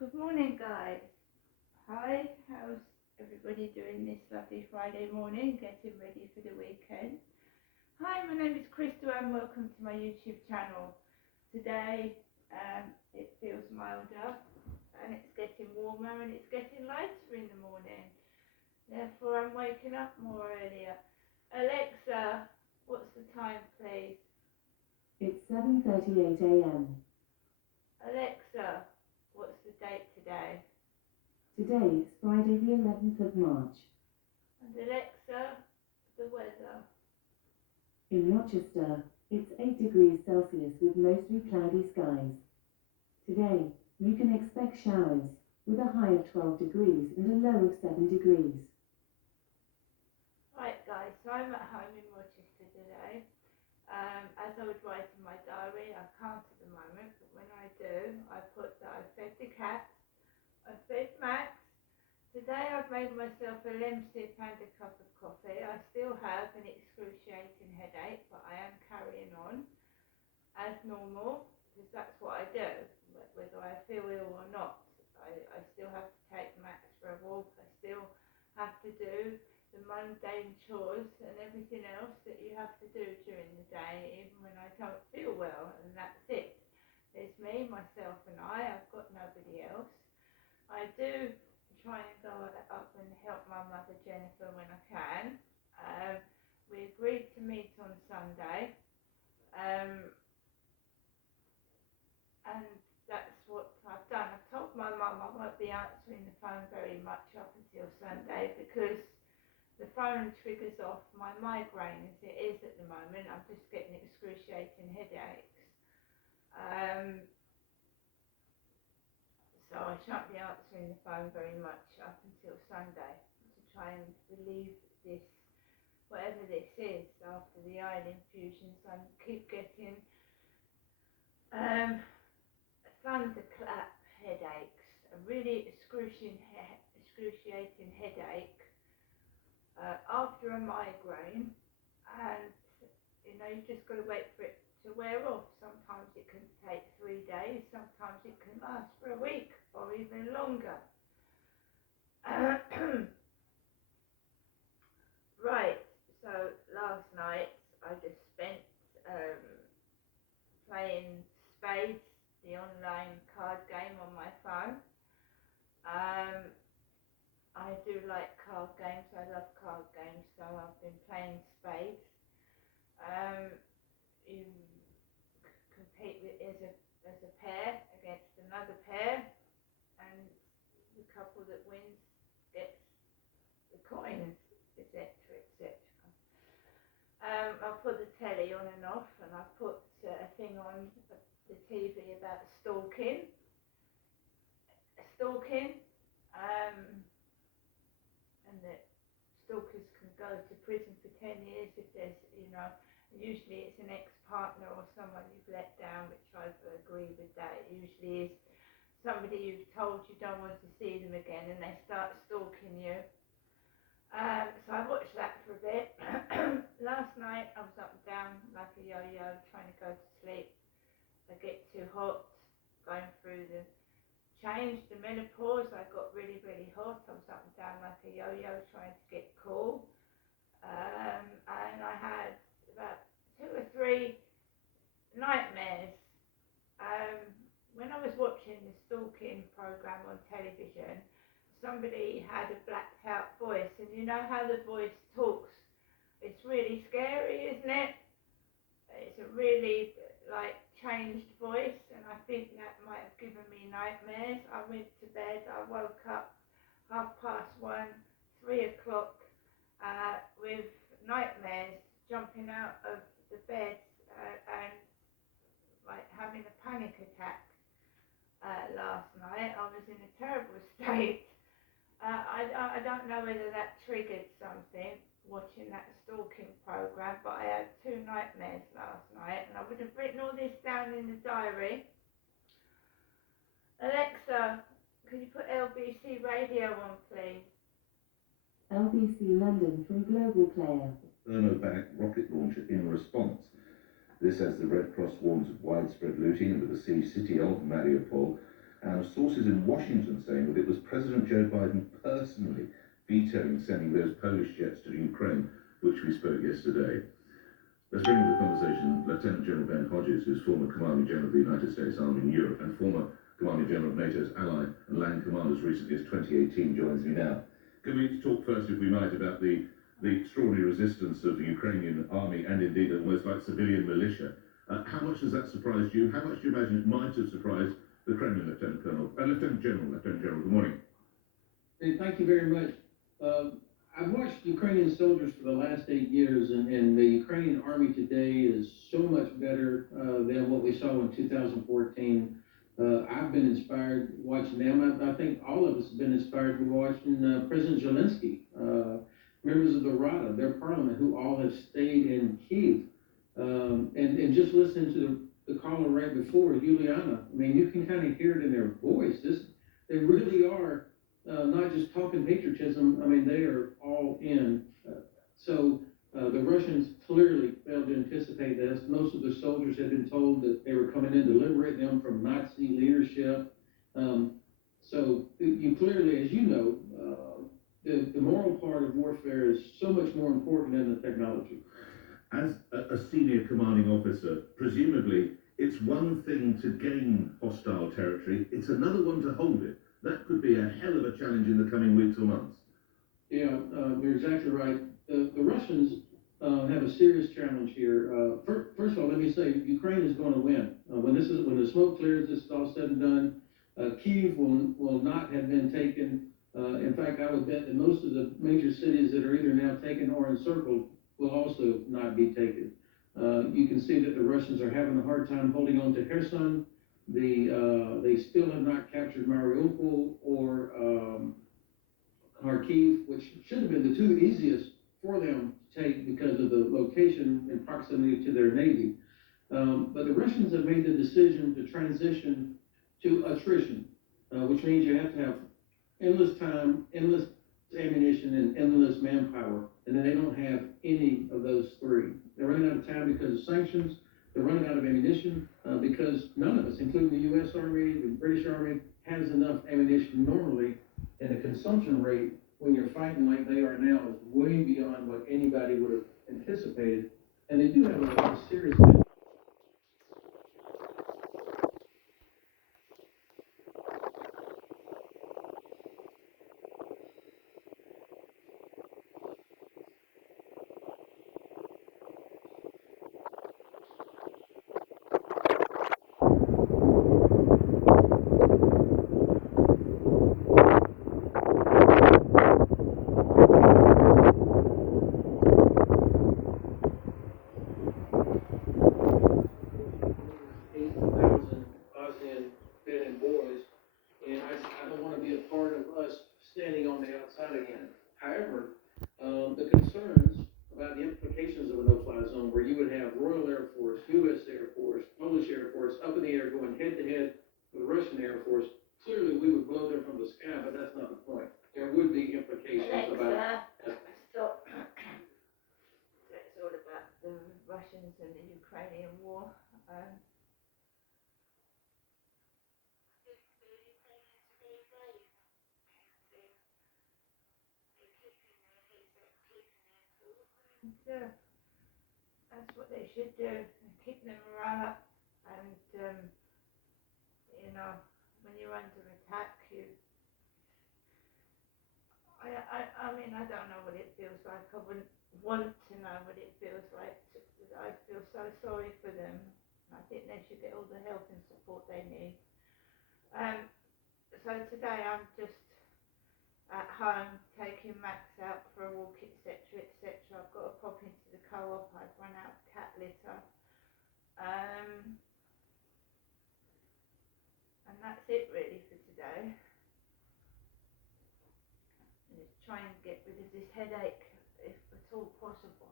Good morning, guys. Hi, how's everybody doing this lovely Friday morning, getting ready for the weekend? Hi, my name is Crystal and welcome to my YouTube channel. Today, it feels milder and it's getting warmer and it's getting lighter in the morning. Therefore, I'm waking up more earlier. Alexa, what's the time, please? It's 7:38 a.m. Alexa, what's the date today? Today is Friday the 11th of March. And Alexa, the weather. In Rochester, it's 8 degrees Celsius with mostly cloudy skies. Today, you can expect showers, with a high of 12 degrees and a low of 7 degrees. Right, guys, so I'm at home in Rochester today. As I would write in my diary, I can't at the moment, but when I do, I put that I fed the cat, I fed Max. Today I've made myself a lemsip and a cup of coffee. I still have an excruciating headache, but I am carrying on as normal, because that's what I do, whether I feel ill or not. I still have to take Max for a walk. I still have to do the mundane chores and everything else that you have to do during the day, even when I don't feel well, and that's it. There's me, myself and I've got nobody else. I do try and go up and help my mother Jennifer when I can. We agreed to meet on Sunday, and that's what I've done. I've told my mum I won't be answering the phone very much up until Sunday because the phone triggers off my migraine as it is at the moment. I'm just getting excruciating headaches. So I shan't be answering the phone very much up until Sunday to try and relieve this, whatever this is, after the iron infusions. I keep getting thunderclap headaches, a really excruciating headache after a migraine, and you just got to wait for it to wear off. Sometimes it can take 3 days, sometimes it can last for a week or even longer. Right, so last night I just spent playing Spades, the online card game on my phone. I do like card games, I love card games, so I've been playing Spades. You compete as a pair against another pair, and the couple that wins gets the coins, etc., etc. I put the telly on and off, and I put a thing on the TV about stalking, and that stalkers can go to prison for 10 years if there's, usually it's an ex-partner or someone you've let down, which I agree with that. It usually is somebody you've told you don't want to see them again and they start stalking you. So I watched that for a bit. Last night I was up and down like a yo-yo trying to go to sleep. I get too hot, going through the change, the menopause, I got really, really hot. I was up and down like a yo-yo trying to get cool. And I had about 2 or 3 nightmares. When I was watching the stalking program on television, somebody had a blacked out voice, and you know how the voice talks. It's really scary, isn't it? It's a really changed voice, and I think that might have given me nightmares. I went to bed, I woke up 1:30, 3:00 with nightmares, jumping out of the bed and having a panic attack. Last night I was in a terrible state. I don't know whether that triggered something, watching that stalking program, but I had 2 nightmares last night, and I would have written all this down in the diary. Alexa, could you put LBC radio on, please? LBC London from Global Player. Thermobac rocket launcher in response. This as the Red Cross warns of widespread looting in the besieged city of Mariupol. and sources in Washington saying that it was President Joe Biden personally vetoing sending those Polish jets to Ukraine, which we spoke yesterday. Let's bring into the conversation Lieutenant General Ben Hodges, who's former Commanding General of the United States Army in Europe and former Commanding General of NATO's ally and land commander as recently as 2018, joins me now. Can we talk first, if we might, about the extraordinary resistance of the Ukrainian army and indeed almost like civilian militia? How much has that surprised you? How much do you imagine it might have surprised the Kremlin, Lieutenant General? Good morning. Hey, thank you very much. I've watched Ukrainian soldiers for the last 8 years, and the Ukrainian army today is so much better than what we saw in 2014. I've been inspired watching them. I think all of us have been inspired watching President Zelensky, members of the Rada, their parliament, who all have stayed in Kyiv. And just listening to the caller right before, Juliana, I mean, you can kind of hear it in their voice. They really are not just talking patriotism. I mean, they are all in. The Russians clearly failed to anticipate this. Most of the soldiers had been told that they were coming in to liberate them from Nazi leadership. So you clearly, as you know, the moral part of warfare is so much more important than the technology. As a senior commanding officer, presumably it's one thing to gain hostile territory, it's another one to hold it. That could be a hell of a challenge in the coming weeks or months. Yeah, you're exactly right. The Russians have a serious challenge here. First of all, let me say Ukraine is going to win. When the smoke clears, this is all said and done. Kyiv will not have been taken. In fact, I would bet that most of the major cities that are either now taken or encircled will also not be taken. You can see that the Russians are having a hard time holding on to Kherson. They still have not captured Mariupol or Kharkiv, which should have been the two easiest for them to take because of the location and proximity to their navy. But the Russians have made the decision to transition to attrition, which means you have to have endless time, endless ammunition, and endless manpower, and then they don't have any of those three. They're running out of time because of sanctions. They're running out of ammunition because none of us, including the U.S. Army, the British Army, has enough ammunition normally, and the consumption rate when you're fighting like they are now is way beyond what anybody would have anticipated, and they do have a serious. Standing on the outside again. However, the concerns about the implications of a no-fly zone, where you would have Royal Air Force, U.S. Air Force, Polish Air Force up in the air going head-to-head with the Russian Air Force, clearly we would blow them from the sky, but that's not the point. There would be implications about. Stop. It's all about the Russians and the Ukrainian war. Yeah, that's what they should do. Keep them morale up, and when you're under attack, I mean, I don't know what it feels like. I wouldn't want to know what it feels like. I feel so sorry for them. I think they should get all the help and support they need. So today I'm just at home taking Max out for a walk, etc. I've got to pop into the co-op. I've run out of cat litter. And that's it really for today. Just try and get rid of this headache if at all possible.